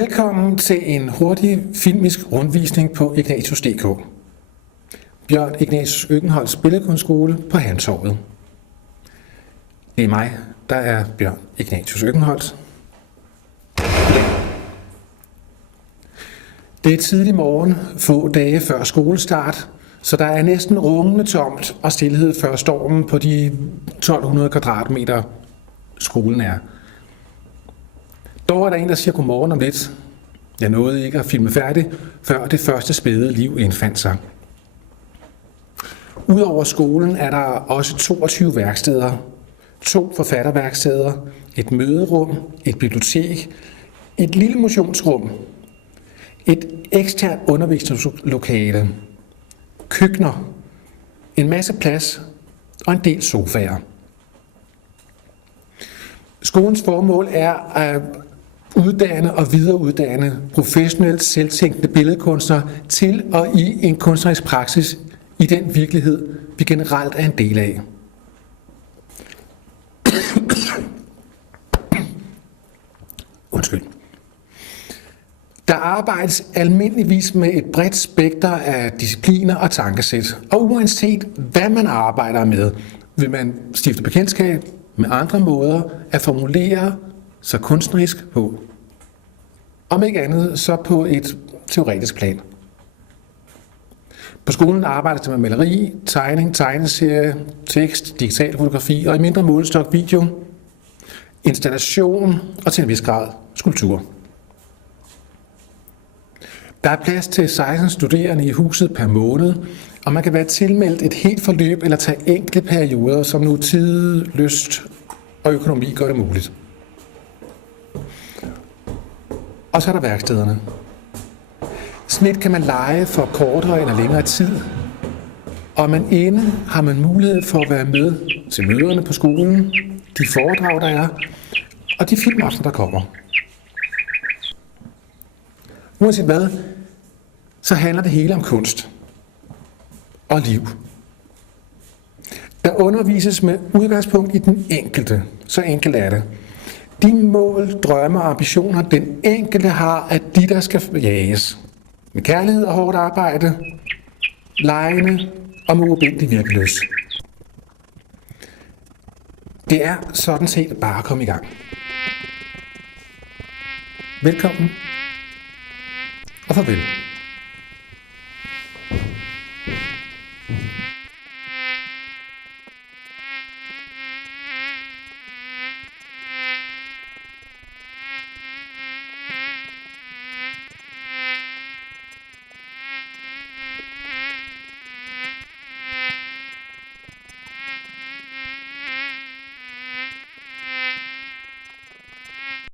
Velkommen til en hurtig filmisk rundvisning på Ignatius.dk. Bjørn Ignatius Øckenholts Billedkunstskole på Halmtorvet. Det er mig, der er Bjørn Ignatius Øckenholt. Det er tidlig morgen, få dage før skolestart, så der er næsten rungende tomt og stilhed før stormen på de 1200 kvadratmeter skolen er. Dog er der en, der siger godmorgen om lidt. Jeg nåede ikke at filme færdig, før det første spæde liv indfandt sig. Udover skolen er der også 22 værksteder, 2 forfatterværksteder, et møderum, et bibliotek, et lille motionsrum, et eksternt undervisningslokale, køkkener, en masse plads og en del sofaer. Skolens formål er at uddanne og videreuddanne professionelt selvtænkende billedkunstnere til og i en kunstnerisk praksis i den virkelighed, vi generelt er en del af. Undskyld. Der arbejdes almindeligvis med et bredt spekter af discipliner og tankesæt, og uanset hvad man arbejder med, vil man stifte bekendtskab med andre måder at formulere sig kunstnerisk på. Om ikke andet, så på et teoretisk plan. På skolen arbejdes der med maleri, tegning, tegneserie, tekst, digital fotografi og i mindre målestok video, installation og til en vis grad skulptur. Der er plads til 16 studerende i huset per måned, og man kan være tilmeldt et helt forløb eller tage enkelte perioder, som nu tid, lyst og økonomi gør det muligt. Og så er der værkstederne. Snit kan man leje for kortere eller længere tid, og er man inde, har man mulighed for at være med til møderne på skolen, de foredrag, der er, og de filmaftener, der kommer. Uanset hvad, så handler det hele om kunst og liv. Der undervises med udgangspunkt i den enkelte. Så enkelt er det. De mål, drømme og ambitioner, den enkelte har, er de, der skal jages. Med kærlighed og hårdt arbejde, legende og med uafbindelig virkeløs. Det er sådan set bare at komme i gang. Velkommen og farvel.